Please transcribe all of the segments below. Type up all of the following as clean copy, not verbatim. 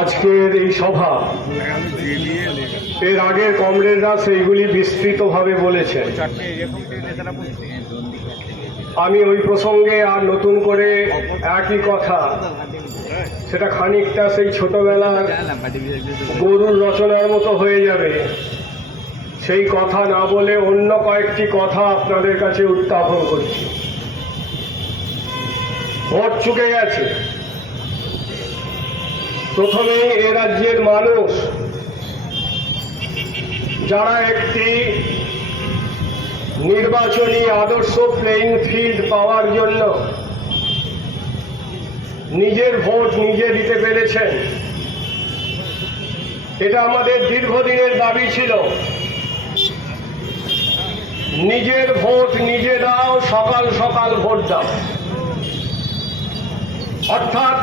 আজকের এই সভা, এর আগের কমরেডরা সেইগুলি বিস্তৃতভাবে বলেছেন। আমি ওই প্রসঙ্গে আর নতুন করে একই কথা, সেটা খানিকটা সেই ছোটবেলার গরুর রচনার মতো হয়ে যাবে, সেই কথা না বলে অন্য কয়েকটি কথা আপনাদের কাছে উত্থাপন করছি। ভোট চুকে গেছে। প্রথমেই এ রাজ্যের মানুষ যারা একটি নির্বাচনী আদর্শ প্লেইং ফিল্ড পাওয়ার জন্য নিজের ভোট নিজে দিতে পেরেছেন, এটা আমাদের দীর্ঘদিনের দাবি ছিল। নিজের ভোট নিজে দাও, সকাল সকাল ভোট দাও। অর্থাৎ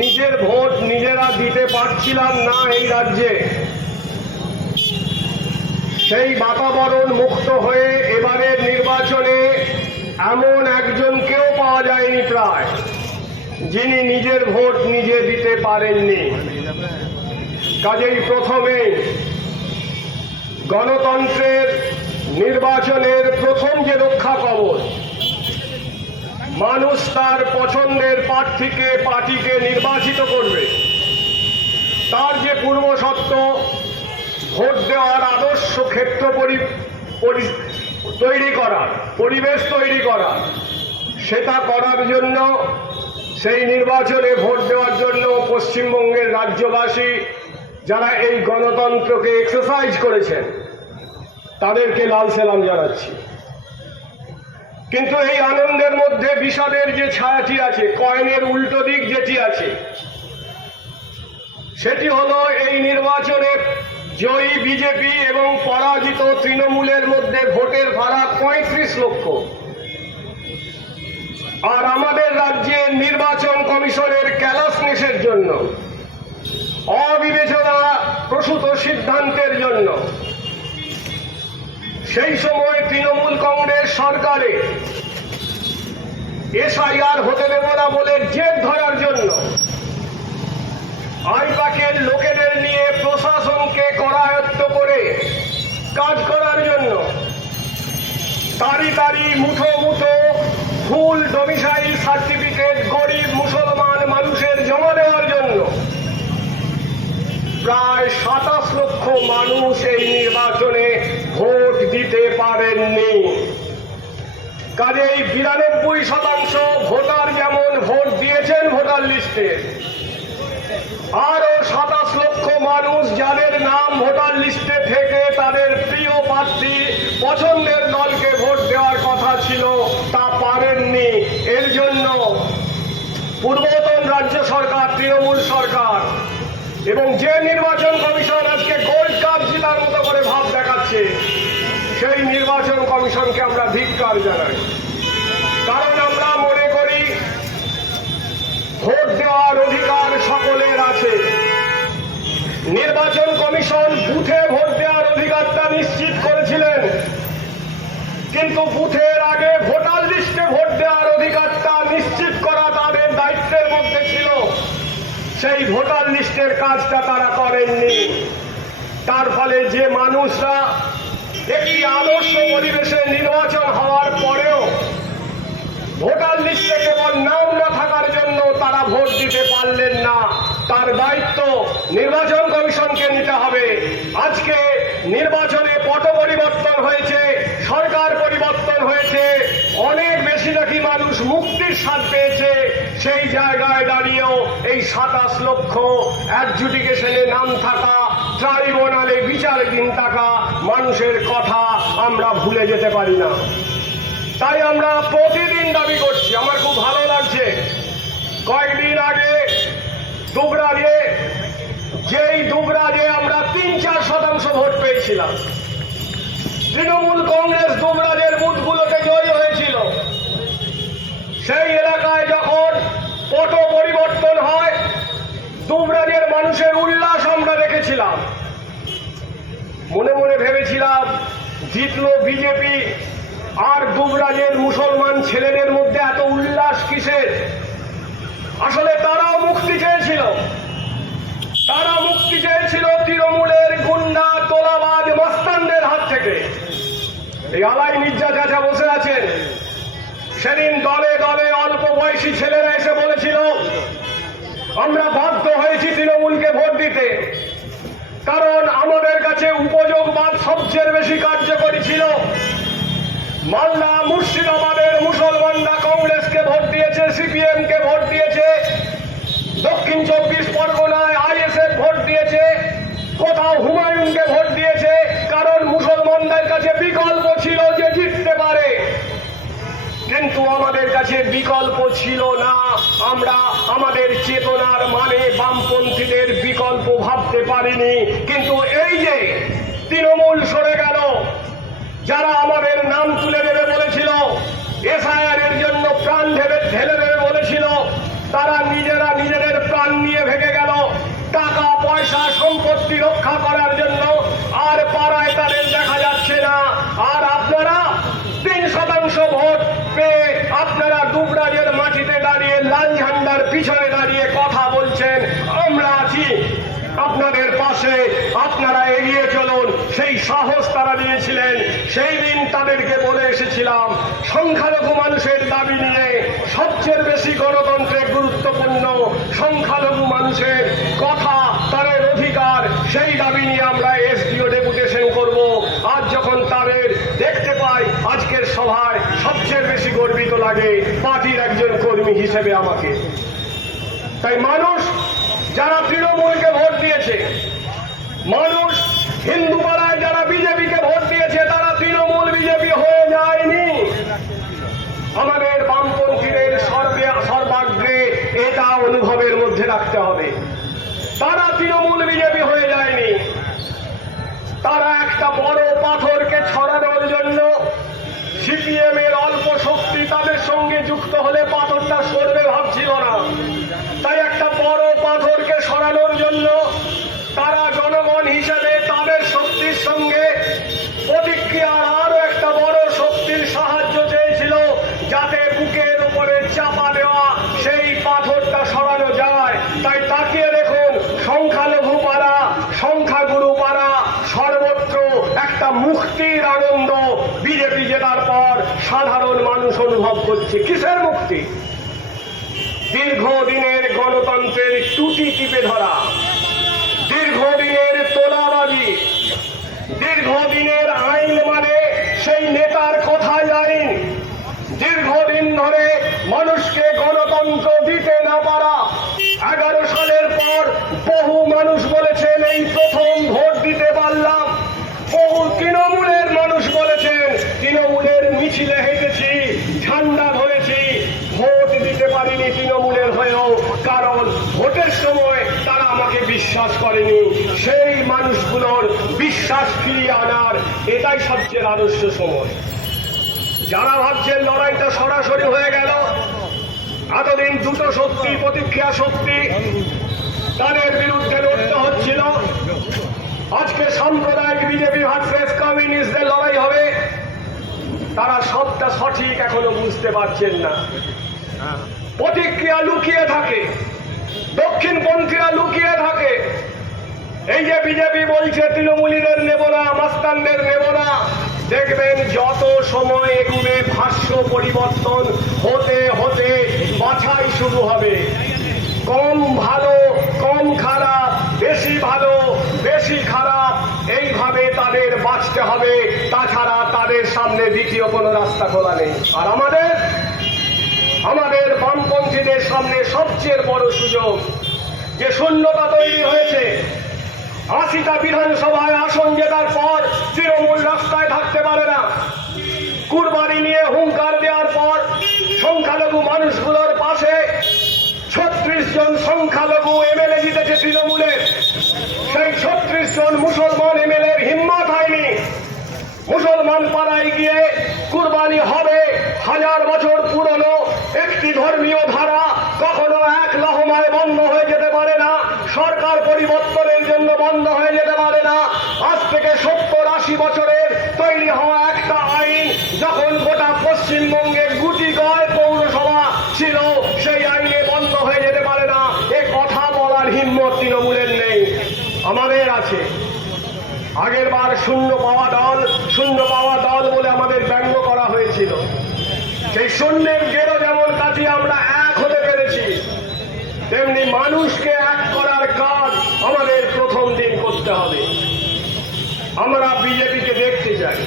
নিজের ভোট নিজেরা দিতে পারছিলাম না এই রাজ্যে, সেই বাতাবরণ মুক্ত হয়ে এবারের নির্বাচনে এমন একজনকেও পাওয়া যায়নি প্রায়, যিনি নিজের ভোট নিজে দিতে পারেননি। কাজেই প্রথমে গণতন্ত্রের নির্বাচনের প্রথম যে রক্ষা কবচ, মানুষ তার পছন্দের প্রার্থীকে পার্টিকে নির্বাচিত করবে, তার যে পূর্বশর্ত ভোট দেওয়ার আদর্শ ক্ষেত্র তৈরি করা, পরিবেশ তৈরি করা, সেটা করার জন্য সেই নির্বাচনে ভোট দেওয়ার জন্য পশ্চিমবঙ্গের রাজ্যবাসী যারা এই গণতন্ত্রকে এক্সারসাইজ করেছেন তাদেরকে লাল সালাম জানাচ্ছি। কিন্তু এই আনন্দের মধ্যে বিষাদের যে ছায়াটি আছে, কয়েনের উল্টো দিক যেটি আছে, সেটি হলো এই নির্বাচনে জয়ী বিজেপি এবং পরাজিত তৃণমূলের মধ্যে ভোটের ফারাক ৩৫ লক্ষ। আর আমাদের রাজ্যের নির্বাচন কমিশনের ক্যালাসনেসের জন্য, অবিবেচনা প্রসূত সিদ্ধান্তের জন্য সেই সময় তৃণমূল কংগ্রেস সরকারে এসআইআর হতে দেব না বলে জেদ ধরার জন্য আইপ্যাকের লোকেদের নিয়ে প্রশাসনকে করায়ত্ত করে কাজ করার জন্য তারি তারি মুঠো মুঠো ফুল ডোমিসাইল সার্টিফিকেট গরিব মুসলমান মানুষের জমা দেওয়ার জন্য প্রায় ২৭ লক্ষ মানুষ এই নির্বাচনে ভোট দিতে পারেননি। কাজেই ৯২% ভোটার যেমন ভোট দিয়েছেন ভোটার লিস্টে, আরো ২৭ লক্ষ মানুষ যাদের নাম ভোটার লিস্টে থেকে তাদের প্রিয় প্রার্থী পছন্দের দলকে ভোট দেওয়ার কথা ছিল, তা পারেননি। এর জন্য পূর্বতন রাজ্য সরকার, তৃণমূল সরকার এবং যে নির্বাচন কমিশন আজকে গোল্ড কাপ জেতার মতো করে ভাব দেখাচ্ছে, সেই নির্বাচন কমিশনকে আমরা ধিক্কার জানাই। কারণ আমরা মনে করি ভোট দেওয়ার অধিকার সকলের আছে। নির্বাচন কমিশন বুথে ভোট দেওয়ার অধিকারটা নিশ্চিত করেছিলেন, কিন্তু বুথের আগে ভোটার লিস্টে ভোট দেওয়ার অধিকারটা নিশ্চিত করা তাদের দায়িত্বের মধ্যে ছিল। সেই ভোটার লিস্টের কাজটা তারা করেননি। তার ফলে যে মানুষরা একটি আদর্শ পরিবেশে নির্বাচন হওয়ার পরেও ভোটার লিস্টে কেবল নাম না থাকার জন্য তারা ভোট দিতে পারলেন না, তার দায়িত্ব নির্বাচন কমিশনকে নিতে হবে। আজকে নির্বাচনে পট পরিবর্তন হয়েছে, সরকার পরিবর্তন হয়েছে, অনেক বেশি নাকি মানুষ মুক্তির স্বাদ পেয়েছে। সেই জায়গায় দাঁড়িয়েও এই ২৭ লক্ষ অ্যাডজুডিকেশনে নাম থাকা, ট্রাইব্যুনালে বিচারাধীন থাকা মানুষের কথা আমরা ভুলে যেতে পারি না। তাই আমরা প্রতিদিন দাবি করছি। আমার খুব ভালো লাগছে, কয়েকদিন আগে দুবরাজে, যেই দুবরাজে আমরা ৩-৪% ভোট পেয়েছিলাম, তৃণমূল কংগ্রেস দুবরাজের বুথগুলোতে জয়ী হয়েছিল। সেই এলাকায় যখন পট পরিবর্তন হয়, দুবরাজের মানুষের উল্লাস আমরা দেখেছিলাম। মনে মনে ভেবেছিলাম জিতলো বিজেপি, আর দুবরাজের মুসলমান ছেলেদের মধ্যে এত উল্লাস কিসের? আসলে তারাও মুক্তি চেয়েছে। চেয়েছিল তৃণমূলের গুন্ডা তোলাবাজ মস্তানদের হাত থেকে। এই আলাই মির্জা চাচা বসে আছেন, সেদিন দলে দলে অল্প বয়সী ছেলেরা এসে বলেছিল আমরা বাধ্য হয়েছি তৃণমূলকে ভোট দিতে, কারণ আমাদের কাছে উপযোগবাদ সবচেয়ে বেশি কার্যকরী ছিল। মালদা মুর্শিদাবাদের মুসলমানরা কংগ্রেসকে ভোট দিয়েছে, সিপিএম কে ভোট দিয়েছে, দক্ষিণ 24 পরগনায় আইএসএফ ভোট দিয়েছে, কোথাও হুমায়ুনকে ভোট দিয়েছে, কারণ মুসলমানদের কাছে বিকল্প ছিল যে জিততে পারে। কিন্তু আমাদের কাছে বিকল্প ছিল না। আমরা আমাদের চেতনার মানে বামপন্থীদের বিকল্প ভাবতে পারিনি। কিন্তু এই যে তৃণমূল সরে গেল, যারা আমাদের নাম তুলে দেবে বলেছিল, এসআইআর এর জন্য প্রাণ ঢেলে দেবে বলেছিল, তারা নিজেরা নিজেদের প্রাণ নিয়ে ভেগে গেল টাকা পয়সা সম্পত্তি রক্ষা করার জন্য। আর পাড়ায় তাদের দেখা যাচ্ছে না। আর আপনারা 3% ভোট পেয়ে আপনারা দুবরাজের মাটিতে দাঁড়িয়ে লাল ঝান্ডার পিছনে দাঁড়িয়ে কথা বলছেন আমরা আছি আপনাদের পাশে, আপনারা এগিয়ে চলুন। সেই সাহস তারা দিয়েছিলেন। সেই দিন তাদেরকে বলে এসেছিলাম সংখ্যালঘু মানুষের দাবি নিয়ে সবচেয়ে বেশি গণতন্ত্রে গুরুত্বপূর্ণ সংখ্যালঘু মানুষের কথা, তাদের অধিকার, সেই দাবি নিয়ে আমরা এসডিও ডেপুটেশন করব। আজ যখন তাদের দেখতে পাই আজকের সভায়, সবচেয়ে বেশি গর্বিত লাগে পার্টির একজন কর্মী হিসেবে আমাকে। তাই মানুষ যারা তৃণমূলকে ভোট দিয়েছে, মানুষ হিন্দু পাড়ায় যারা বিজেপিকে ভোট দিয়েছে, তারা তৃণমূল বিজেপি হয়ে যায়নি। আমাদের বামপন্থীদের সর্বাগ্রে এটা অনুভবের মধ্যে রাখতে হবে, তারা তৃণমূল বিজেপি হয়ে যায়নি। তারা একটা বড় পাথরকে ছড়ানোর জন্য সিপিএম এর অল্প শক্তি তাদের সঙ্গে যুক্ত হলে পাথরটা সরবে ভাবছিল না। তাই একটা বড় পাথরকে সরানোর জন্য তারা জনগণ হিসেবে তাদের শক্তির সঙ্গে প্রতিক্রিয়ার আরো একটা বড় শক্তির সাহায্য চেয়েছিল, যাতে বুকের উপরে চাপা দেওয়া সেই পাথরটা সরানো যায়। তাই তাকিয়ে দেখুন, সংখ্যালঘু পাড়া, সংখ্যাগুরু পাড়া, সর্বত্র একটা মুক্তির আনন্দ বিজেপি জেতার পর সাধারণ মানুষ অনুভব করছে। কিসের মুক্তি? দীর্ঘদিনের গণতন্ত্রের টুটি টিপে ধরা, দীর্ঘদিনের তোলাবাজি, দীর্ঘদিনের আইন মানে সেই নেতার কথাই আইন, দীর্ঘদিন ধরে মানুষকে গণতন্ত্র দিতে না পারা। 11 সালের পর বহু মানুষ বলেছেন এই প্রথম ভোট দিতে পারলাম। বহু তৃণমূলের মানুষ বলেছেন তৃণমূলের মিছিলে হেঁটেছি, ঝান্ডা ধরেছি, ভোট দিতে পারিনি তৃণমূলের হয়েও, কারণ ভোটের সময় তারা আমাকে বিশ্বাস করেনি। সেই মানুষগুলোর বিশ্বাস ফিরিয়ে আনার এটাই সবচেয়ে আদর্শ সময়। যারা ভাবছেন লড়াইটা সরাসরি হয়ে গেল, এতদিন দুটো শক্তি, প্রতিক্রিয়া শক্তি, তাদের বিরুদ্ধে লড়তে হচ্ছিল, আজকে সাম্প্রদায়িক বিজেপি ভার্সেস কমিউনিস্টদের লড়াই হবে, তারা সবটা সঠিক এখনো বুঝতে পারছেন না। প্রতিক্রিয়া লুকিয়ে থাকে, দক্ষিণপন্থীরা লুকিয়ে থাকে। এই যে বিজেপি বলছে তৃণমূলীদের নেব না, মাস্তানদের নেব না, দেখবেন যত সময় এগুবে ভাষ্য পরিবর্তন হতে হতে বাছাই শুরু হবে। কম ভালো, কম খারাপ, বেশি ভালো, বেশি খারাপ, এইভাবে তাদের বাঁচতে হবে। তাছাড়া তাদের সামনে দ্বিতীয় কোনো রাস্তা খোলা নেই। আর আমাদের বামপন্থীদের সামনে সবচেয়ে বড় সুযোগ যে শূন্যতা তৈরি হয়েছে। 80টা বিধানসভায় আসন জেতার পর তৃণমূল রাস্তায় থাকতে পারে না। কুরবানি নিয়ে হুঙ্কার দেওয়ার পর সংখ্যালঘু মানুষগুলোর পাশে 36 জন সংখ্যালঘু এমএলএ জিতেছে তৃণমূলের। সেই 36 জন মুসলমান এমএলএর হিম্মত হয়নি মুসলমান পাড়ায় গিয়ে কুরবানি হবে 1000 বছর পুরনো একটি ধর্মীয় ধারা কখনো এক লহমায় বন্ধ হয়ে যেতে পারে না, সরকার পরিবর্তনের জন্য বন্ধ হয়ে যেতে পারে না। আজ থেকে 70-80 বছরের তৈরি হওয়া একটা আইন যখন গোটা পশ্চিমবঙ্গে গুটিকয় পৌরসভা ছিল, সেই আইনে বন্ধ হয়ে যেতে পারে না। এ কথা বলার হিম্মত তৃণমূলের নেই। শূন্য পাওয়া দল বলে আমাদের ব্যঙ্গ করা হয়েছিল। সেই শূন্যের গেরো যেমন কাজে আমরা এক হতে পেরেছি, তেমনি মানুষকে এক করার কাজ আমাদের প্রথম দিন করতে হবে। আমরা বিজেপিকে দেখতে চাই।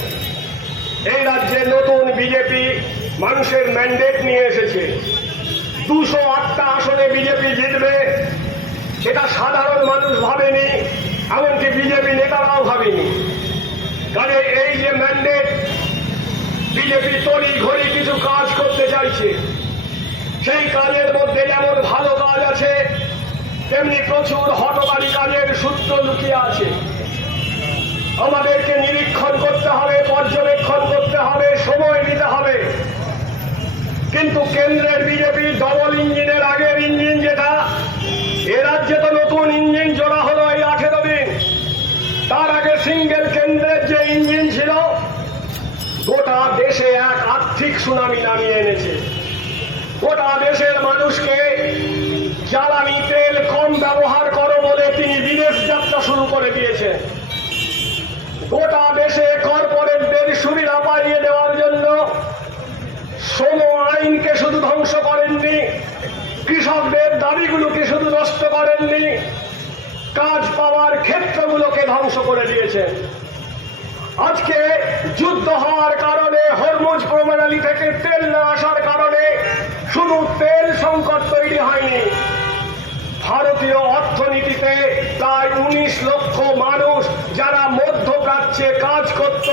এই রাজ্যে নতুন বিজেপি মানুষের ম্যান্ডেট নিয়ে এসেছে। 208টা আসনে বিজেপি জিতবে, এটা সাধারণ মানুষ ভাবেনি, এমনকি বিজেপি নেতারাও ভাবেনি। কাজে এই যে ম্যান্ডেট, বিজেপি তড়ি ঘড়ি কিছু কাজ করতে চাইছে। সেই কাজের মধ্যে যেমন ভালো কাজ আছে, তেমনি প্রচুর হঠকারী কাজের সূত্র লুকিয়ে আছে। আমাদেরকে নিরীক্ষণ করতে হবে, পর্যবেক্ষণ করতে হবে, সময় দিতে হবে। কিন্তু কেন্দ্রের বিজেপি ডবল ইঞ্জিনের আগের ইঞ্জিন যেটা, এ রাজ্যে তো নতুন ইঞ্জিন জোড়া হলো এই 18 দিন। তার আগে সিঙ্গেল কেন্দ্রের যে ইঞ্জিন ছিল, গোটা দেশে এক আর্থিক সুনামি নামিয়ে এনেছে। গোটা দেশের মানুষকে জ্বালানি তেল কম ব্যবহার করো বলে তিনি বিদেশ যাত্রা শুরু করে দিয়েছেন। গোটা দেশে কর্পোরেটদের সুবিধা পাইয়ে দেওয়ার জন্য শ্রম আইনকে শুধু ধ্বংস করেননি, কৃষকদের দাবিগুলোকে শুধু নষ্ট করেননি, কাজ পাওয়ার ক্ষেত্রগুলোকে ধ্বংস করে দিয়েছেন। আজকে যুদ্ধ হওয়ার কারণে, হরমুজ প্রণালী থেকে তেল না আসার কারণে শুধু তেল সংকট তৈরি হয়নি, ভারতীয় অর্থনীতিতে প্রায় 19 লক্ষ মানুষ যারা মধ্যপ্রাচ্যে কাজ করত,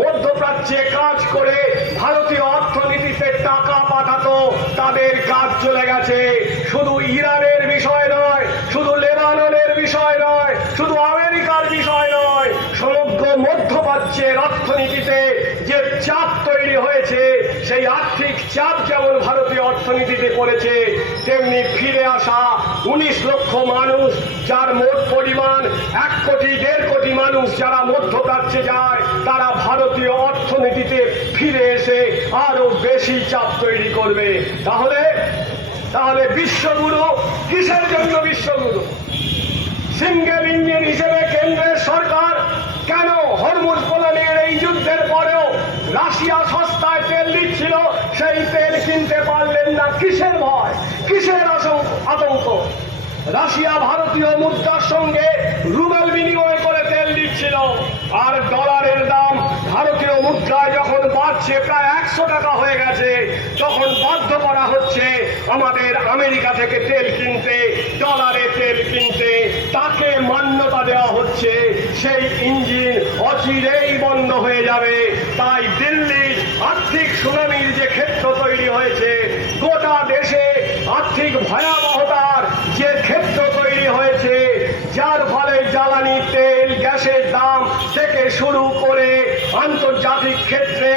মধ্যপ্রাচ্যে কাজ করে ভারতীয় অর্থনীতিতে টাকা পাঠাতো, তাদের কাজ চলে গেছে। শুধু ইরানের বিষয় নয়, শুধু লেবাননের বিষয় নয়, শুধু আমেরিকার বিষয় নয়, সমগ্র মধ্যপ্রাচ্যের অর্থনীতিতে যে চাপ তৈরি হয়েছে, সেই আর্থিক চাপ যেমন ভারতীয় অর্থনীতিতে পড়েছে, তেমনি ফিরে আসা 19 লক্ষ মানুষ, যার মোট পরিমাণ 1 কোটি 1.5 কোটি মানুষ যারা মধ্যপ্রাচ্যে যায়, তারা ভারতীয় অর্থনীতিতে ফিরে এসে আরো বেশি চাপ তৈরি করবে। তাহলে বিশ্বগুরু কিসের জন্য বিশ্বগুরু? সিঙ্গেল ইঞ্জিন হিসেবে কেন্দ্রের সরকার কেন হরমুজ প্রণালীর এই যুদ্ধের পরেও রাশিয়া সস্তায় তেল দিচ্ছিল, সেই তেল কিনতে পারলেন না? কিসের ভয়, কিসের আতঙ্ক? রাশিয়া ভারতীয় মুদ্রার সঙ্গে রুবেল বিনিময় করে তেল দিচ্ছিল, আর ডলারের দাম ভারতীয় মুদ্রায় যখন বাড়ছে, প্রায় 100 টাকা হয়ে গেছে, তখন বাধ্য করা হচ্ছে আমাদের আমেরিকা থেকে তেল কিনতে, ডলারে তেল কিনতে। তাকে মান্যতা দেওয়া হচ্ছে, সেই ইঞ্জিন অচিরেই বন্ধ হয়ে যাবে। তাই দিল্লির আর্থিক সুনামির যে ক্ষেত্র তৈরি হয়েছে, গোটা দেশে আর্থিক ভয়াবহতার যে ক্ষেত্র তৈরি হয়েছে, যার ফলে জ্বালানি তেল, গ্যাসের দাম থেকে শুরু করে আন্তর্জাতিক ক্ষেত্রে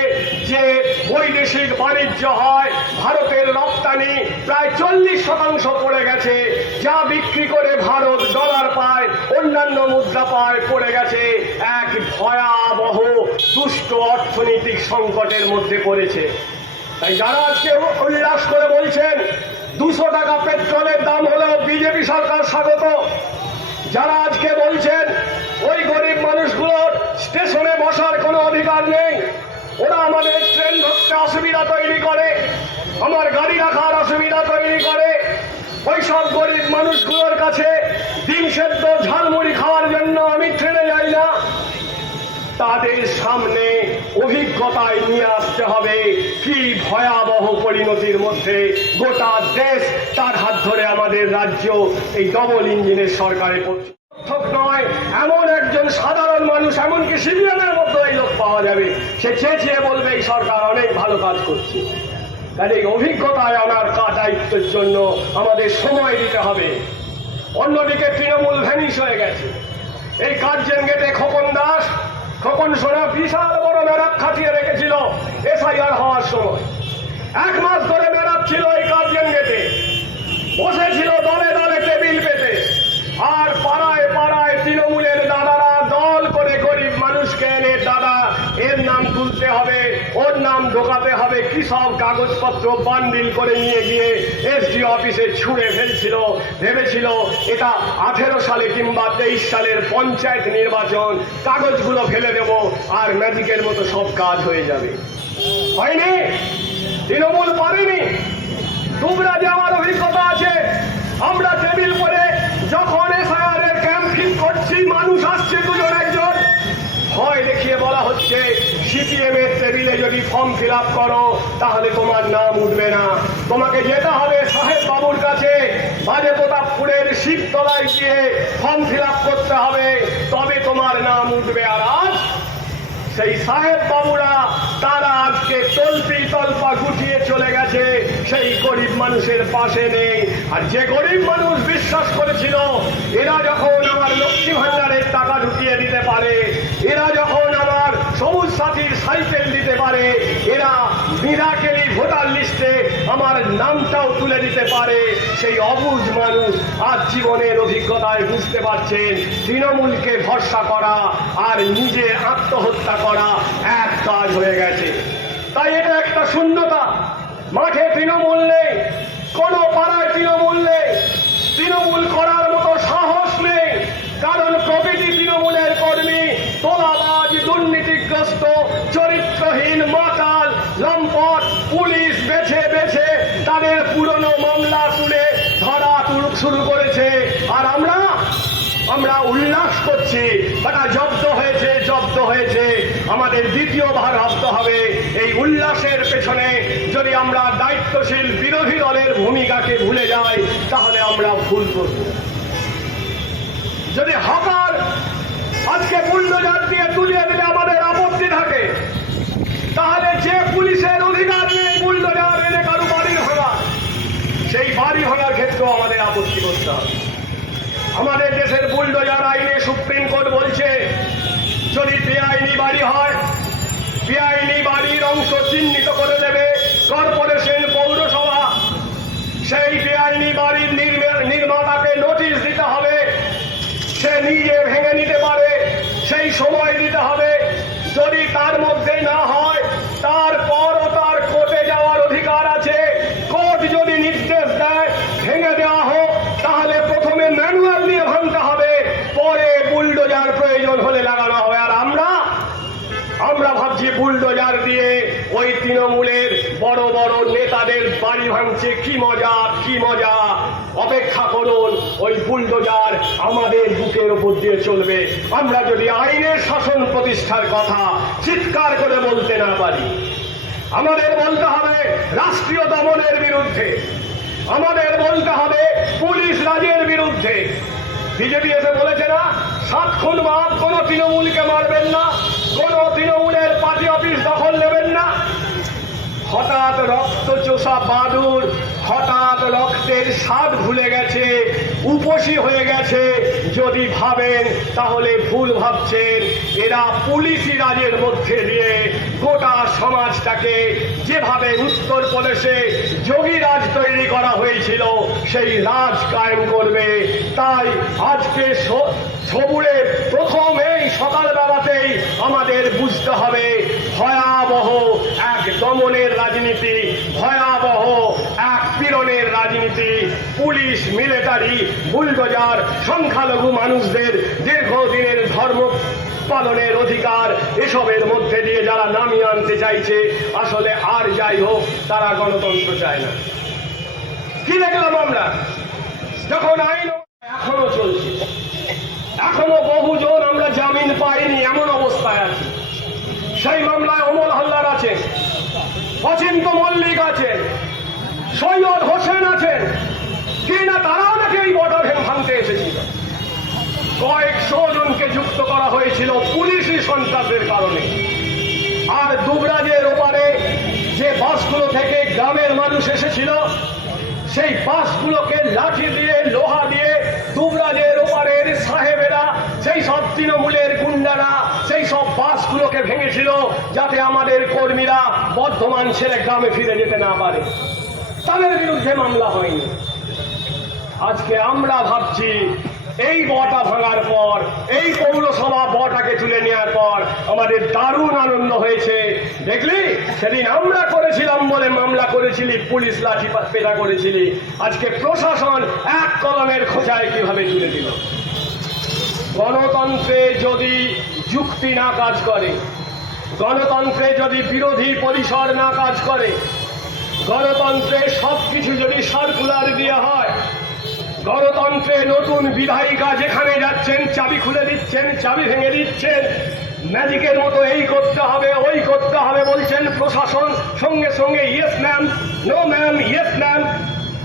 যে বৈদেশিক বাণিজ্য হয়, ভারতের রপ্তানি প্রায় 40% পড়ে গেছে। যা বিক্রি করে ভারত ডলার পায়, অন্যান্য মুদ্রা পায়, পড়ে গেছে এক ভয়াবহ দুষ্ট অর্থনৈতিক সংকটের মধ্যে পড়েছে। তাই যারা আজকে উল্লাস করে বলছেন 200 টাকা পেট্রোলের দাম হলেও বিজেপি সরকার স্বাগত, যারা আজকে বলছেন ওই গরিব মানুষগুলোর স্টেশনে বসার কোনো অধিকার নেই, ওরা আমাদের ট্রেন ধরতে অসুবিধা তৈরি করে, আমার গাড়ি রাখার অসুবিধা তৈরি করে, ওই সব গরিব মানুষগুলোর কাছে ডিম সেদ্ধ ঝালমুড়ি খাওয়ার জন্য আমি ট্রেনে যাই না, তাদের সামনে অভিজ্ঞতায় নিয়ে আসতে হবে কি ভয়াবহ পরিণতির মধ্যে গোটা দেশ, তার হাত ধরে আমাদের রাজ্য এই ডবল ইঞ্জিনের সরকারে পড়ছে। নয়, এমন একজন সাধারণ মানুষ, এমনকি সিভিলিয়ানের মধ্যে এই লোক পাওয়া যাবে, সে চেঁচিয়ে বলবে এই সরকার অনেক ভালো কাজ করছে। কাজে এই অভিজ্ঞতায় আনার দায়িত্বের জন্য আমাদের সময় দিতে হবে। অন্যদিকে তৃণমূল ভ্যানিশ হয়ে গেছে। এই কার্জন গেটে খোকন সোনা বিশাল বড় মেরাপ খাটিয়ে রেখেছিল এসআইআর হওয়ার সময়। 1 মাস ধরে মেরাপ ছিল এই কার্জন গেটে, বসেছিল দলে দলে টেবিল পেতে, আর পাড়ায় পাড়ায় তৃণমূলের দাদারা দল করে গরিব মানুষকে এনে, দাদা এর নাম তুলতে হবে, ওর নাম ঢোকাতে হবে, কি সব কাগজপত্র বান্ডিল করে নিয়ে গিয়ে এসডি অফিসে ছুঁড়ে ফেলছিল, ভেবেছিল এটা 18 সালে কিংবা 23 সালের পঞ্চায়েত নির্বাচন, কাগজগুলো ফেলে দেব আর ম্যাজিকের মতো সব কাজ হয়ে যাবে। হয়নি, তৃণমূল পারেনি। তোমরা যে আমার অভিজ্ঞতা আছে, আমরা টেবিল করে যখন এসআইআর এর ক্যাম্প ঠিক করছি, মানুষ আসছে দুজন একজন, ভয় দেখিয়ে বলা হচ্ছে সিপিএম এর টেবিলে যদি ফর্ম ফিল আপ করো তাহলে তোমার নাম উঠবে না, তোমাকে যেতে হবে সাহেব বাবুর কাছে, বাজে প্রতাপপুরের শিবতলায় গিয়ে ফর্ম ফিল আপ করতে হবে, তবে তোমার নাম উঠবে। আর আজ সেই সাহেব বাবুরা তারা আজকে তলপি তলপা গুটিয়ে চলে গেছে, সেই গরিব মানুষের পাশে নেই। আর যে গরিব মানুষ বিশ্বাস করেছিল এরা যখন আমার লক্ষ্মী ভান্ডারের টাকা ঢুকিয়ে দিতে পারে, এরা যখন আমার সবুজ সাথীর সাইকেল দিতে পারে, এরা মিরাকেলি ভোটার লিস্টে আমার নামটাও তুলে দিতে পারে, সেই অবুঝ মানুষ আজ জীবনের অভিজ্ঞতায় বুঝতে পারছেন তৃণমূলকে ভরসা করা আর নিজে আত্মহত্যা করা এক কাজ হয়ে গেছে। তাই এটা একটা শূন্যতা। মাঠে তৃণমূল নেই, কোন পাড়ায় তৃণমূল নেই, তৃণমূল করার মতো সাহস নেই, কারণ প্রকৃতি তৃণমূলের কর্মী তোলাবাজ, দুর্নীতিগ্রস্ত, চরিত্রহীন, মাতাল, লম্পট পুলিশ বেছে বেছে তাদের পুরনো মামলা তুলে ধরা শুরু করেছে। আর আমরা উল্লাস করছি, তারা জব্দ হয়েছে, জব্দ হয়েছে। আমাদের দ্বিতীয়বার ভাবতে হবে এই উল্লাসের পেছনে যদি আমরা দায়িত্বশীল বিরোধী দলের ভূমিকাকে ভুলে যাই তাহলে আমরা ভুল করব। যদি হকার আজকে বুলডোজার দিয়ে তুলিয়ে দিলে আমাদের আপত্তি থাকে, তাহলে যে পুলিশের অধিকার নেই বুলডোজার এনে কারো বাড়ি ভাঙা, সেই বাড়ি ভাঙার ক্ষেত্রেও আমাদের আপত্তি করতে হবে। আমাদের দেশের বুলডোজার আইনে সুপ্রিম কোর্ট বলছে যদি বেআইনি বাড়ি হয়, বেআইনি বাড়ির অংশ চিহ্নিত করে দেবে কর্পোরেশন, পৌরসভা, সেই বেআইনি বাড়ির নির্মাতাকে নোটিশ দিতে হবে, সে নিজে ভেঙে নিতে পারে, সেই সময় দিতে হবে। যদি তার মধ্যে না হয় তারপরও তার কোর্টে যাওয়ার অধিকার আছে। কোর্ট যদি নির্দেশ দেয় ভেঙে দেওয়া হোক, তাহলে প্রথমে ম্যানুয়াল দিয়ে ভাঙতে হবে, পরে বুলডোজার প্রয়োজন হলে লাগানো হবে। আর আমরা ভাবছি বুলডোজার দিয়ে ওই তৃণমূলের বড় বড় নেতাদের বাড়ি ভাঙছে, কি মজা, কি মজা। অপেক্ষা করুন, ওই বুলডোজার আমাদের বুকের উপর দিয়ে চলবে। আমরা যদি আইনের শাসন প্রতিষ্ঠার কথা চিৎকার করে বলতে না পারি, আমাদের বলতে হবে রাষ্ট্রীয় দমনের বিরুদ্ধে, আমাদের বলতে হবে পুলিশ রাজের বিরুদ্ধে। বিজেপি এসে বলেছে না 7 খুন বাদ কোন তৃণমূলকে মারবেন না, কোন তৃণমূলের পার্টি অফিস দখল নেবেন না। হঠাৎ রক্ত চোষা বাদুর হঠাৎ রক্তের স্বাদ ভুলে গেছে, উপসী হয়ে গেছে। যদি ভাবেন তাহলে ভুল ভাবছেন। এরা পুলিশি রাজের মধ্যে দিয়ে গোটা সমাজটাকে যেভাবে উত্তরপ্রদেশে যোগী রাজ তৈরি করা হয়েছিল সেই রাজ কায়েম করবে। তাই আজকে সবুরে প্রথম এই সকালবেলাতেই আমাদের বুঝতে হবে ভয়াবহ এক দমনের রাজনীতি, ভয়াবহ এক পীড়নের রাজনীতি। পুলিশ, মিলিটারি, বুলডোজার, সংখ্যালঘু মানুষদের দীর্ঘদিনের ধর্ম পালনের অধিকার, এসবের মধ্যে দিয়ে যারা নামিয়ে আনতে চাইছে, আসলে আর যাই হোক তারা গণতন্ত্র চায় না। কি দেখলাম আমরা, যখন আইন এখনো চলছে, এখনো বহুজন আমরা জামিন পাইনি এমন অবস্থায় আছে। সেই মামলায় অমল হালদার আছেন, অচিন্ত মল্লিক আছেন, সৈয়দ হোসেন আছেন, কিনা তারাও নাকি এই বর্ডার ভাঙতে এসেছিল। কয়েকশো জনকে যুক্ত করা হয়েছিল পুলিশি সন্ত্রাসের কারণে। আর দুবরাজের ওপারে যে বাসগুলো থেকে গ্রামের মানুষ এসেছিল, সেই বাসগুলোকে লাঠি দিয়ে, লোহা দিয়ে দুবরাজের ওপারের সাহেবেরা, সেই সব তৃণমূলের গুন্ডারা সেই সব বাসগুলোকে ভেঙেছিল, যাতে আমাদের কর্মীরা বর্ধমান ছেড়ে গ্রামে ফিরে যেতে না পারে। তাদের বিরুদ্ধে মামলা হয়নি। আজকে আমরা ভাবছি এই বটা ভাঙার পর, এই পৌরসভা বটাকে তুলে নেওয়ার পর আমাদের দারুণ আনন্দ হয়েছে। দেখলি সেদিন আমরা করেছিলাম বলে মামলা করেছিলি, পুলিশ লাঠি পেটা করেছিলি, আজকে প্রশাসন এক কলমের খোঁচায় কিভাবে তুলে দিল। গণতন্ত্রে যদি যুক্তি না কাজ করে, গণতন্ত্রে যদি বিরোধী পরিসর না কাজ করে, গণতন্ত্রে সবকিছু যদি সার্কুলার দেওয়া হয়, গণতন্ত্রে নতুন বিধায়িকা যেখানে যাচ্ছেন চাবি খুলে দিচ্ছেন, চাবি ভেঙে দিচ্ছেন, ম্যাজিকের মতো এই করতে হবে ওই করতে হবে বলছেন, প্রশাসন সঙ্গে সঙ্গে yes ma'am, no ma'am, yes ma'am,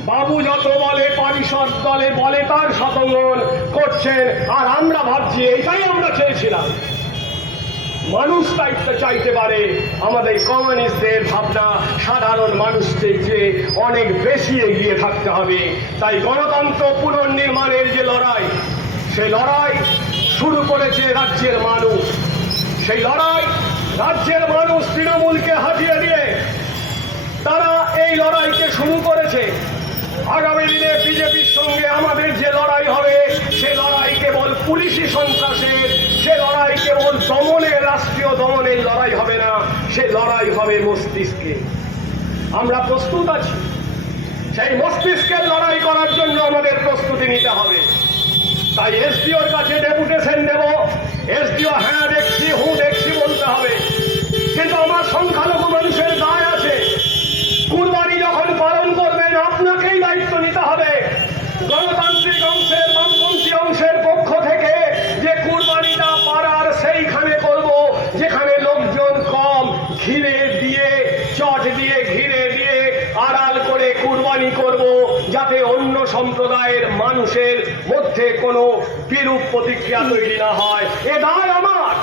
বাবু যত বলে পারিষদ দলে বলে তার শতঙ্গন করছেন। আর আমরা ভাবছি এইটাই আমরা চেয়েছিলাম। মানুষ দায়িত্ব চাইতে পারে, আমাদের কমিউনিস্টদের ভাবনা সাধারণ মানুষদের যে অনেক বেশি এগিয়ে থাকতে হবে। তাই গণতন্ত্র পুনর্নির্মাণের যে লড়াই, সেই লড়াই শুরু করেছে রাজ্যের মানুষ। সেই লড়াই রাজ্যের মানুষ তৃণমূলকে হারিয়ে দিয়ে তারা এই লড়াইকে শুরু করেছে। আগামী দিনে বিজেপির সঙ্গে আমাদের যে লড়াই হবে, সে লড়াই কেবল পুলিশি সন্ত্রাসের, সে লড়াই কেবল দমনের, রাষ্ট্রীয় দমনের লড়াই হবে না, সে লড়াই হবে মস্তিষ্কে। আমরা প্রস্তুত আছি। সেই মস্তিষ্কের লড়াই করার জন্য আমাদের প্রস্তুতি নিতে হবে। তাই এসডিওর কাছে ডেপুটেশন দেব। এসডিও হ্যাঁ দেখছি, হু দেখছি বলতে হবে, কিন্তু আমার সংখ্যালঘু মানুষের দায় আছে। কুরবানি যখন পালন করবেন আপনাকেই দায়িত্ব নিতে হবে। গণতান্ত্রিক অংশের, বামপন্থী অংশের পক্ষ থেকে যে কুরবানিটা পাড়ার সেইখানে করব, যেখানে লোকজন কম, ঘিরে দিয়ে, চট দিয়ে, ঘিরে দিয়ে আড়াল করে কুরবানি করব, যাতে অন্য সম্প্রদায়ের মানুষের মধ্যে কোনো বিরূপ প্রতিক্রিয়া তৈরি না হয়। এ দায় আমার।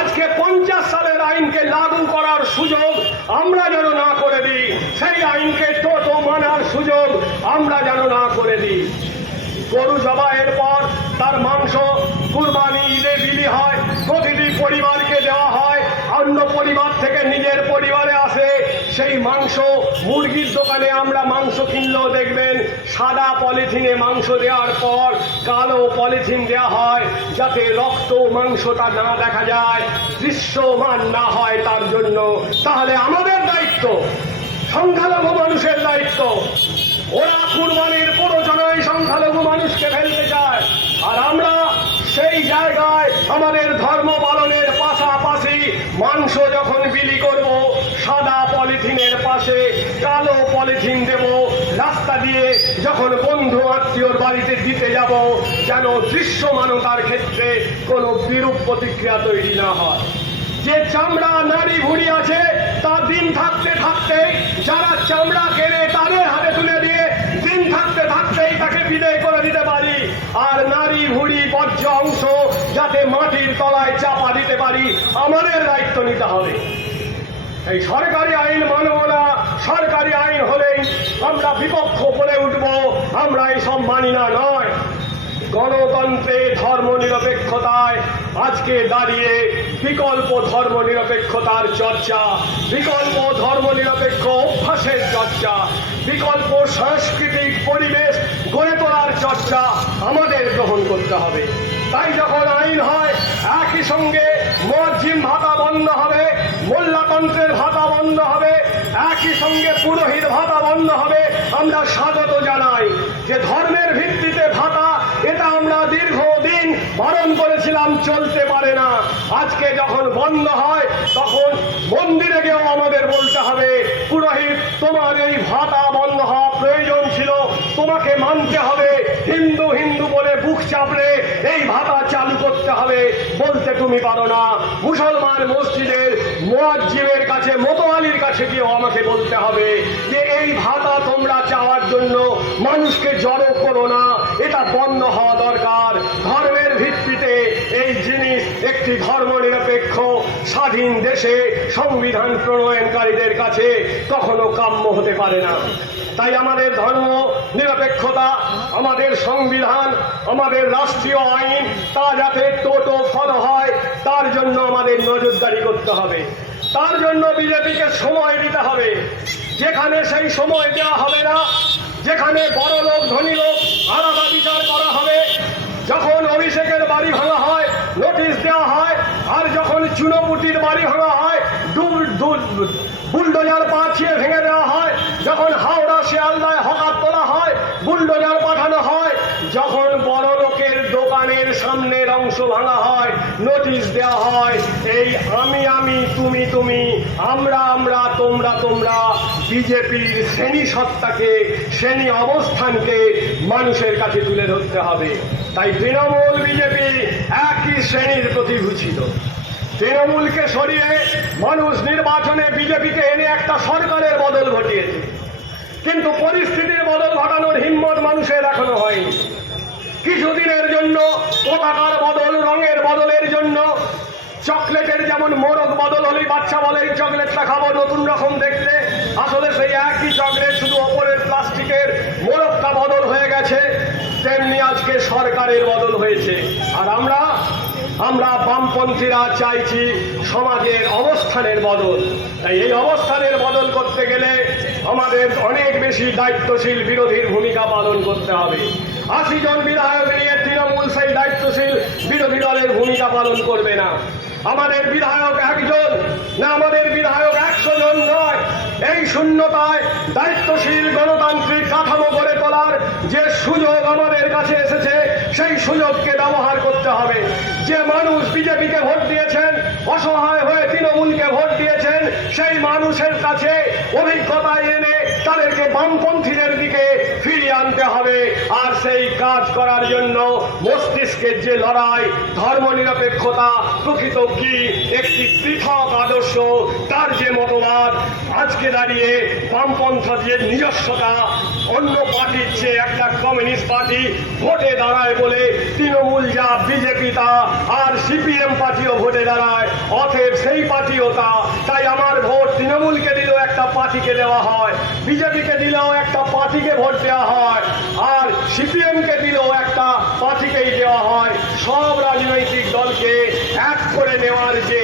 আজকে 50 সালের আইনকে লাগু করার সুযোগ আমরা যেন না করে দিই, সেই আইনকে টোটো মানার সুযোগ আমরা যেন না করে দিই। গরু জবাইয়ের পর তার মাংস কুরবানি ঈদে বিলি হয়, প্রতিটি পরিবারকে দেওয়া হয়, অন্য পরিবার থেকে নিজের পরিবারে আসে সেই মাংস। মুরগির দোকানে আমরা মাংস কিনলেও দেখবেন সাদা পলিথিনে মাংস দেওয়ার পর কালো পলিথিন দেওয়া হয়, যাতে রক্ত মাংসটা না দেখা যায়, দৃশ্যমান না হয় তার জন্য। তাহলে আমাদের দায়িত্ব, সংখ্যালঘু মানুষের দায়িত্ব। ওরা কুরবানির প্ররোচনায় সংখ্যালঘু মানুষকে ফেলতে চায়, আর আমরা সেই জায়গায় আমাদের ধর্ম পালনের পাশাপাশি মাংস যখন বিলি করব, সাদা পলিথিনের পাশে কালো পলিথিন দেব। রাস্তা দিয়ে যখন বন্ধু আত্মীয়র বাড়িতে দিতে যাব, যেন দৃশ্যমানতার ক্ষেত্রে কোনো বিরূপ প্রতিক্রিয়া তৈরি না হয়। যে চামড়া নাড়ি ভুড়ি আছে তার দিন থাকতে থাকতে, যারা চামড়া কেনে তাদের হাতে তুলে দিয়ে দিন থাকতে থাকতেই তাকে বিদায় করে দিতে পারি। আর নাড়ি ভুড়ি বর্জ্য অংশ যাতে মাটির তলায় চাপা দিতে পারি, আমাদের দায়িত্ব নিতে হবে। এই সরকারি আইন মানব না, সরকারি আইন হলেই আমরা বিপক্ষ করে উঠব, আমরা এইসব মানি না নয়। গণতন্ত্রে ধর্ম নিরপেক্ষতায় আজকে দাঁড়িয়ে বিকল্প ধর্ম নিরপেক্ষতার চর্চা, বিকল্প ধর্ম নিরপেক্ষ অভ্যাসের চর্চা, বিকল্প সাংস্কৃতিক পরিবেশ গড়ে তোলার চর্চা আমাদের গ্রহণ করতে হবে। তাই যখন আইন হয় একই সঙ্গে মুয়াজ্জিম ভাতা বন্ধ হবে, মোল্লাতন্ত্রের ভাতা বন্ধ হবে, একই সঙ্গে পুরোহিত ভাতা বন্ধ হবে, আমরা স্বাগত জানাই। যে ধর্মের ভিত্তিতে ভাতা, এটা আমরা দীর্ঘদিন বারণ করেছিলাম, চলতে পারে না। আজকে যখন বন্ধ হয় তখন মন্দিরে গিয়েও আমাদের বলতে হবে, পুরোহিত তোমার এই ভাতা বন্ধ হওয়া প্রয়োজন ছিল, তোমাকে মানতে হবে। হিন্দু হিন্দু বলে বুক চাপড়ে এই ভাতা চালু করতে হবে, বলতে তুমি পারো না। মুসলমান মসজিদের মুয়াজ্জিমের কাছে, মোতোয়ালির কাছে গিয়েও আমাকে বলতে হবে যে এই ভাতা তোমরা চাওয়ার জন্য মানুষকে জড়ো করো না, এটা বন্ধ হওয়া দরকার। ধর্মের ভিত্তিতে এই জিনিস একটি ধর্ম নিরপেক্ষ স্বাধীন দেশে সংবিধান প্রণয়নকারীদের কাছে কখনো কাম্য হতে পারে না। তাই আমাদের ধর্ম নিরপেক্ষতা, আমাদের সংবিধান, আমাদের রাষ্ট্রীয় আইন তা যাতে টোটো ফলো হয়, তার জন্য আমাদের নজরদারি করতে হবে। তার জন্য বিজেপিকে সময় দিতে হবে। যেখানে সেই সময় দেওয়া হবে না, যেখানে বড় লোক ধনী লোক আলাদা বিচার করা হবে, যেমন বড় লোকের দোকানের সামনের অংশ ভাঙা হয়, নোটিশ দেওয়া হয়, এই আমি আমি, তুমি তুমি, আমরা আমরা, তোমরা তোমরা, বিজেপির শ্রেণী সত্তাকে, শ্রেণী অবস্থানকে মানুষের কাছে তুলে ধরতে হবে। তাই তৃণমূল বিজেপি একই শ্রেণীর প্রতিভূ ছিল। তৃণমূলকে সরিয়ে মানুষ নির্বাচনে বিজেপিকে এনে একটা সরকারের বদল ঘটিয়েছে, কিন্তু পরিস্থিতির বদল ঘটানোর হিম্মত মানুষের এখনো হয়নি। কিছুদিনের জন্য পতাকার বদল, রঙের বদলের জন্য, চকলেটের যেমন মোড়ক বদল হলেই বাচ্চা বলে এই চকলেটটা খাবো নতুন রকম দেখতে, আসলে সেই একই চকলেট, শুধু ওপরের প্লাস্টিকের মোড়কটা বদল হয়ে গেছে, তেমনি আজকে সরকারের বদল হয়েছে। আর আমরা বামপন্থীরা চাইছি সমাজের অবস্থানের বদল। তাই এই অবস্থানের বদল করতে গেলে আমাদের অনেক বেশি দায়িত্বশীল বিরোধীর ভূমিকা পালন করতে হবে। 80 জন বিধায়ক নিয়ে তৃণমূল সেই দায়িত্বশীল বিরোধী দলের ভূমিকা পালন করবে না। আমাদের বিধায়ক একজন না, আমাদের বিধায়ক 100 জন নয়। এই শূন্যতায় দায়িত্বশীল গণতান্ত্রিক কাঠামো গড়ে তোলার যে সুযোগ আমাদের কাছে এসেছে, সেই সুযোগকে ব্যবহার করতে হবে। যে মানুষ বিজেপিকে ভোট দিয়েছেন, অসহায় হয়ে তৃণমূলকে ভোট দিয়েছেন, সেই মানুষের কাছে অভিজ্ঞতা এনে তাদেরকে বামপন্থীদের দিকে ফিরিয়ে আনতে হবে। আর সেই কাজ করার জন্য মস্তিষ্কের যে লড়াই, ধর্মনিরপেক্ষতা প্রকৃত কি, একটি পৃথক আদর্শ, তার যে মতবাদ, আজকে দাঁড়িয়ে বামপন্থা যে নিজস্বতা, অন্য পার্টির চেয়ে একটা কমিউনিস্ট পার্টি ভোটে দাঁড়ায় বলে তৃণমূল যা, বিজেপি তা, আর সিপিএম পার্টিও ভোটে দাঁড়ায়, অতএব সেই পার্টিও তা। তাই আমার ভোট তৃণমূলকে দিলেও একটা পার্টিকে দেওয়া হয়, বিজেপিকে দিলেও একটা পার্টিকে ভোট দেওয়া হয়, আর সিপিএমকে দিলেও একটা পার্টিকেই দেওয়া হয়। সব রাজনৈতিক দলকে এক করে নেওয়ার যে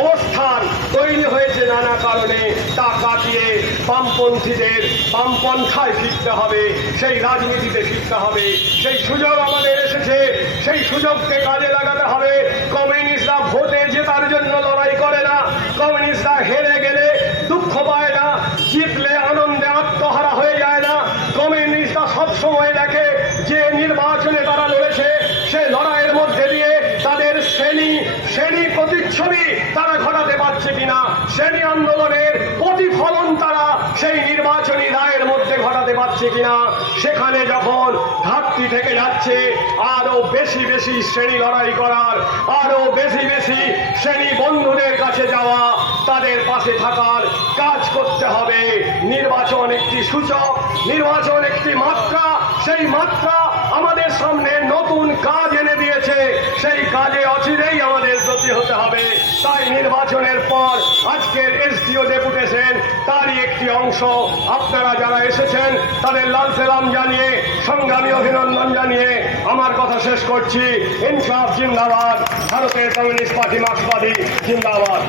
অবস্থান তৈরি হয়েছে নানা কারণে, তা কাটিয়ে বামপন্থীদের বামপন্থায় ফিরতে হবে, সেই রাজনীতিতে ফিরতে হবে। সেই সুযোগ আমাদের এসেছে, সেই সুযোগকে কাজে লাগাতে হবে। কমিউনিস্টরা ভোটে জেতার জন্য লড়াই করে না, কমিউনিস্টরা হেরে গেলে দুঃখ পায় না, জিতলে আনন্দে আত্মহারা হয়ে যায় না। কমিউনিস্টরা সবসময় দেখে যে নির্বাচনে তারা লড়েছে, সেই লড়াইয়ের মধ্যে দিয়ে তাদের শ্রেণী প্রতিচ্ছবি তারা ঘটাতে পারছে কিনা, শ্রেণী আন্দোলনের প্রতিফলন তারা সেই নির্বাচনী রায়ের মধ্যে ঘটাতে পারছে কিনা। সেখানে যখন ঘাটতি থেকে যাচ্ছে, আরো বেশি বেশি শ্রেণী লড়াই করার, আরো বেশি বেশি শ্রেণী বন্ধুদের কাছে যাওয়া, তাদের পাশে থাকার কাজ করতে হবে। নির্বাচন একটি সূচক, নির্বাচন একটি মাত্রা, সেই মাত্রা আমাদের সামনে নতুন কাজ এনে দিয়েছে, সেই কাজে অচিরেই আমাদের ব্রতী হতে হবে। তাই নির্বাচনের পর আজকের এসডিও ডেপুটেশন তারই একটি অংশ। আপনারা যারা এসেছেন তাদের লাল সালাম জানিয়ে, সংগ্রামী অভিনন্দন জানিয়ে আমার কথা শেষ করছি। ইনসাফ জিন্দাবাদ, ভারতের কমিউনিস্ট পার্টি মার্ক্সবাদী জিন্দাবাদ।